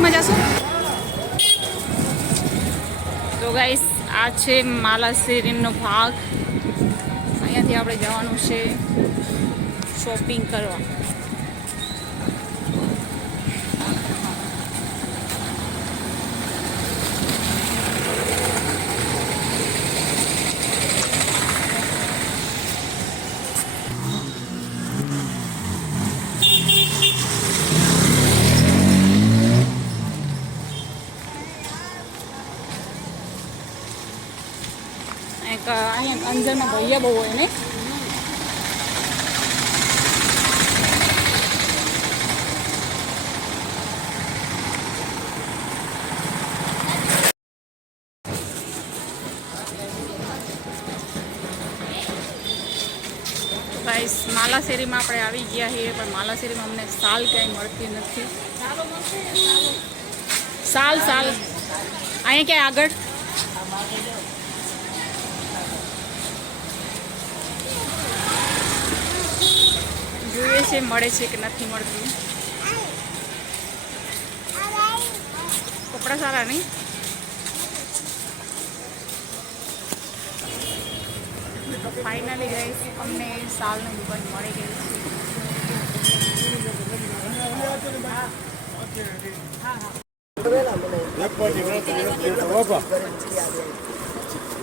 શેરીમાં જશું. તો ગાઈસ આ છે માલા શેરીનો ભાગ. અહીંયાથી આપણે જવાનું છે શોપિંગ કરવા. અહીંયા અંદરમાં ભૈયા બહુ હોય ને. ગાઈસ માલા શેરીમાં આપણે આવી ગયા છીએ, પણ માલા શેરીમાં અમને સાલ ક્યાંય મળતી નથી. સાલ અહીંયા ક્યાંય આગળ જોઈએ છે મળે છે કે નથી મળતું. કપડા સારા નહીં. ફાઇનલી ગાઈસ અમને સાલની દુકાન મળી ગઈ છે.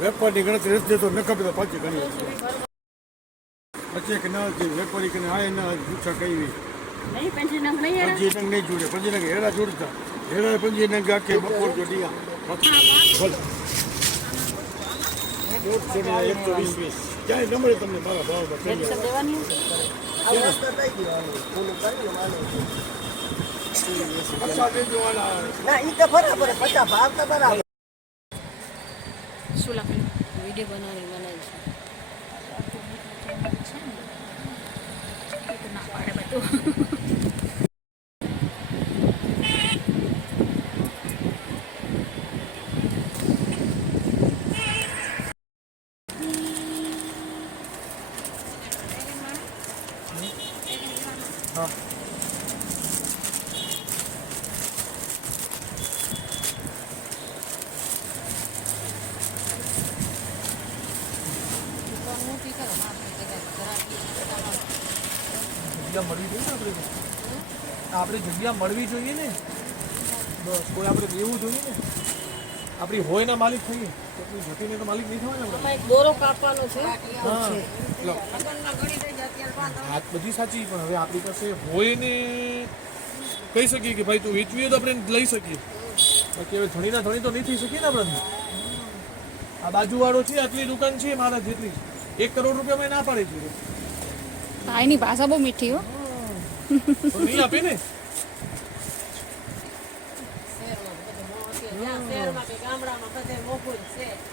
વેપારી ગણતરી દેતો ન ખબર પાછી ઘણી પછી કે ના વેપારી કે આ એના પૂછા કઈ હજી નંગ નહીં જોડે પછી નંગ હેરા જોડતા હેરા પછી નંગ આખે બપોર જોડિયા બોલો 120 ક્યાંય નંબર તમને મારા ભાવમાં શું લખેલું વિડીયો બનાવી છે ના પાડે બધું. હા જગ્યા મળવી જોઈએ ને આપણે બસ કોઈ આપણે દેવું જોઈએ ને આપણી હોય ના માલિક થઈએ એટલી જતીને તો માલિક નહીં થવાય ને. દોરો કાપવાનો છે. વાત બધી સાચી, પણ હવે આપણી પાસે હોય ને કહી શકીએ કે ભાઈ તું વેચવી તો આપણે લઈ શકીએ. બાકી હવે ધણી ના ધણી તો નહીં થઈ શકીએ ને આપણે. આ બાજુવાળો છે આટલી દુકાન છે મારા જેટલી 1 કરોડ રૂપિયા મેં ના પાડે છે. ભાઈની ભાષા બહુ મીઠી હો. તો નહીં આપે ને.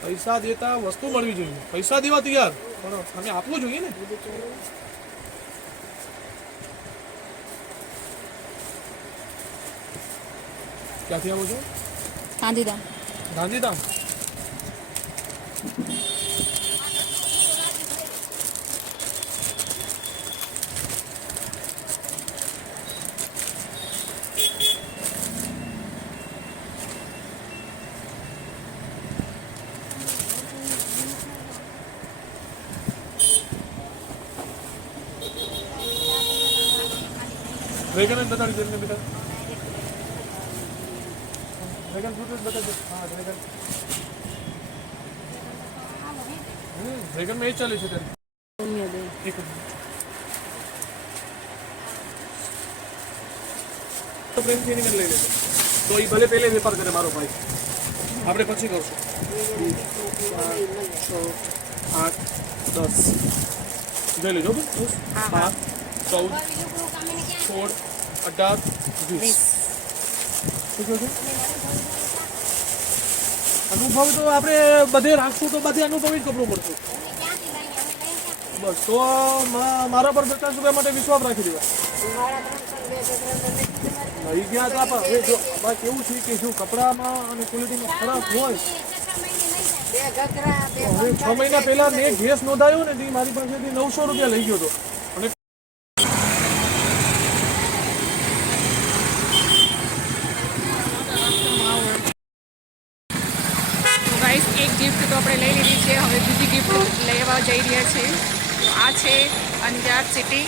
પૈસા દેતા વસ્તુ મળવી જોઈએ. પૈસા દેવા તૈયાર પણ અમે આપવું જોઈએ ને. ક્યાંથી આવો છો? ગાંધીધામ. ગાંધીધામ. વેગન બતાડી દે બેટા. વેગન ફ્રૂટ બતા દે. હા વેગન. વેગન में 40 है तेरे. एक तो प्रेम થી નહીં લઈ લેતો તો એ ભલે પહેલે વેપાર કરે મારો ભાઈ. આપણે પછી કરશું. 8 10 જોઈ લેજો. 5 14 16 18 20. અનુભવ તો આપણે બધે રાખશું તો બધે અનુભવી જ કપડું મળશે. બસ તો મારા પર 50 રૂપિયા માટે વિશ્વાસ રાખી દેવા. લઈ ગયા હતા પણ હવે જો આમાં કેવું છે કે જો કપડામાં અને ક્વોલિટીમાં ખરાબ હોય હવે 6 મહિના પહેલા મેં ગેસ નોંધાયો ને તે મારી પાસેથી 900 રૂપિયા લઈ ગયો હતો. અને રહ્યા છે. તો આ છે અંજાર સિટી.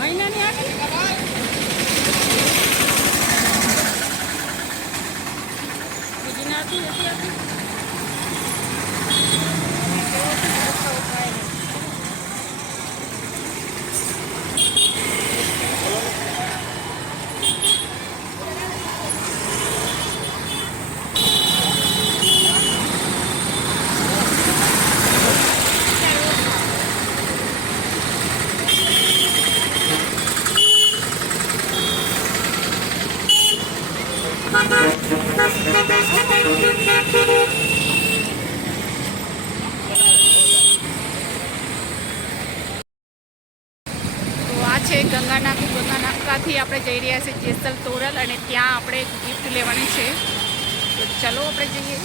મહિનાની આગળ બીજી નાથી નથી આપી. છે ગંગાનાકાથી આપણે જઈ રહ્યા છીએ જેસલ તોરલ અને ત્યાં આપણે ગિફ્ટ લેવાની છે. તો ચલો આપણે જઈએ.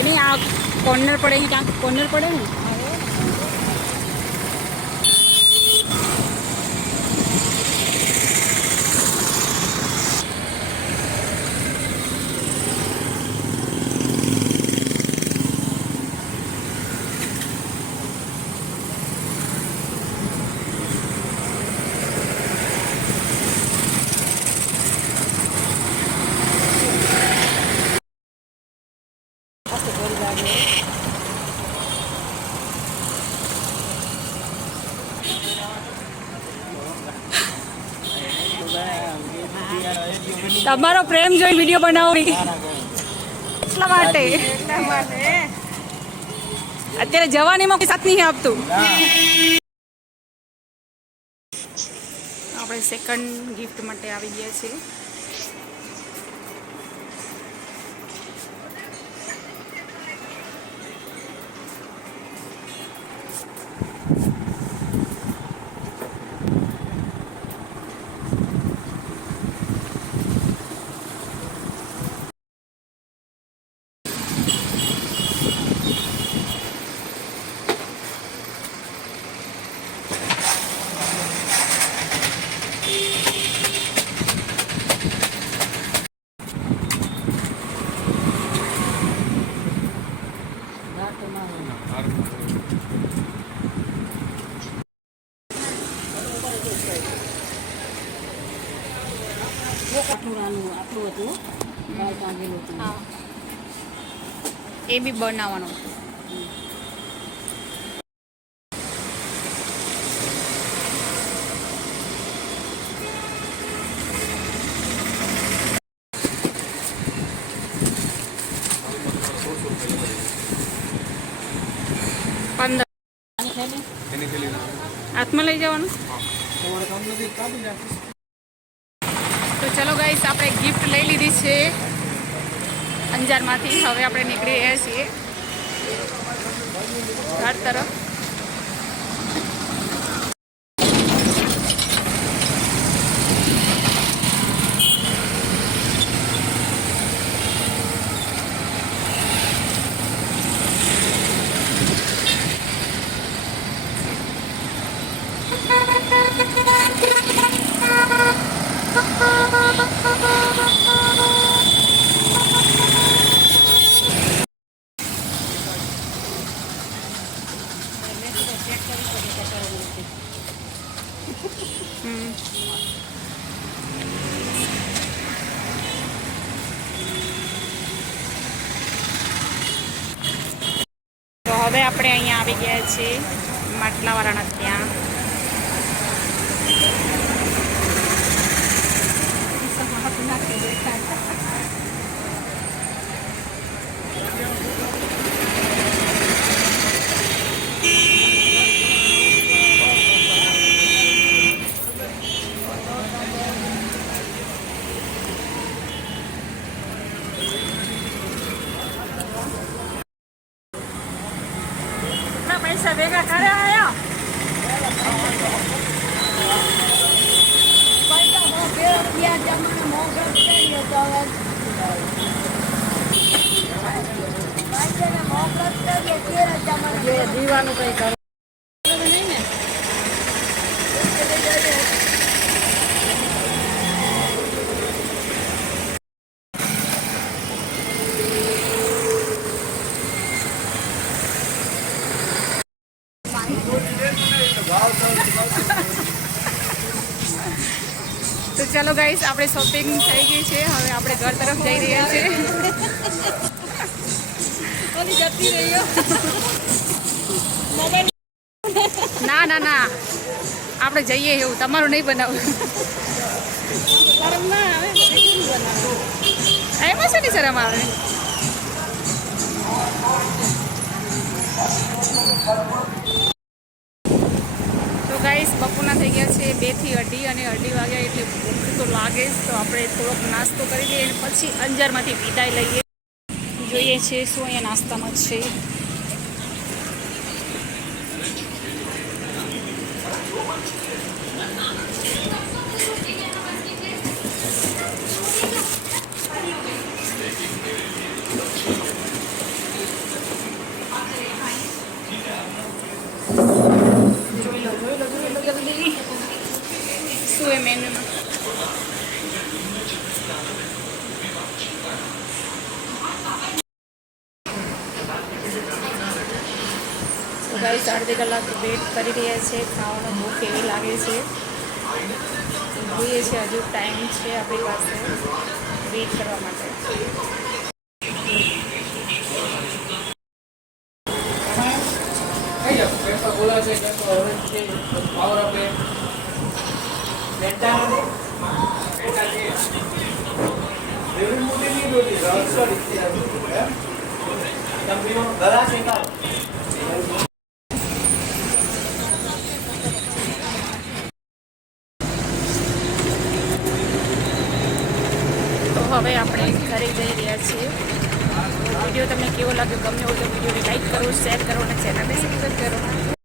એની આ કોર્નર પડે છે, ક્યાંક કોર્નર પડે ને. તમારો પ્રેમ જોઈ વિડીયો બનાવવી એટલા માટે અત્યારે જવાનીમાં કોઈ સાથ નહીં આપતું. આપણે સેકન્ડ ગિફ્ટ માટે આવી ગયા છીએ. આટલું હતું દાળ ટાંગેલું હતું. હા, એ બી બનાવવાનું. હાથમાં લઈ જવાનું. તો ચલો ગાઈસ, આપણે ગિફ્ટ લઈ લીધી છે અંજારમાંથી. હવે આપણે નીકળી રહ્યા છીએ ઘર તરફ. તો હવે આપણે અહીંયા આવી ગયા છીએ માટલાવાળાના ત્યાં. કરવાનું કઈ કરો નહીં ને તો ચાલો ગાઈસ આપણે શોપિંગ થઈ ગઈ છે, હવે આપણે ઘર તરફ જઈ રહ્યા છીએ. ઓલી જતી રહ્યો મોબાઈલ ના ના ના આપણે જઈએ એવું તમારું નહીં બનાવું. શરમ ના આવે કેમ બનાવે એમાં છે ને શરમ આવે. તો ગાઈસ બપોરના થઈ ગયા છે 2 થી 2:30 અને 2:30 વાગ્યા એટલે ભૂખ તો લાગે જ. તો આપણે થોડોક નાસ્તો કરી લઈએ અને પછી અંજારમાંથી વિદાય લઈએ. જોઈએ છે શું અહીંયા નાસ્તામાં છે. જોઈ લો જલ્દી શું એ મેન્યુમાં. તો ગાઈસ અડધી કલાક વેટ કરી રહ્યા છે. ખાવાનો ભૂખ એવી લાગે છે. જોઈએ છે હજુ ટાઈમ છે આપણી પાસે વેટ કરવા માટે. તો હવે આપણે ઘરે જઈ રહ્યા છીએ. વિડીયો તમને કેવો લાગ્યો, ગમ્યો હોય તો વિડીયોને લાઈક કરો, શેર કરો અને ચેનલને સબસ્ક્રાઈબ કરો.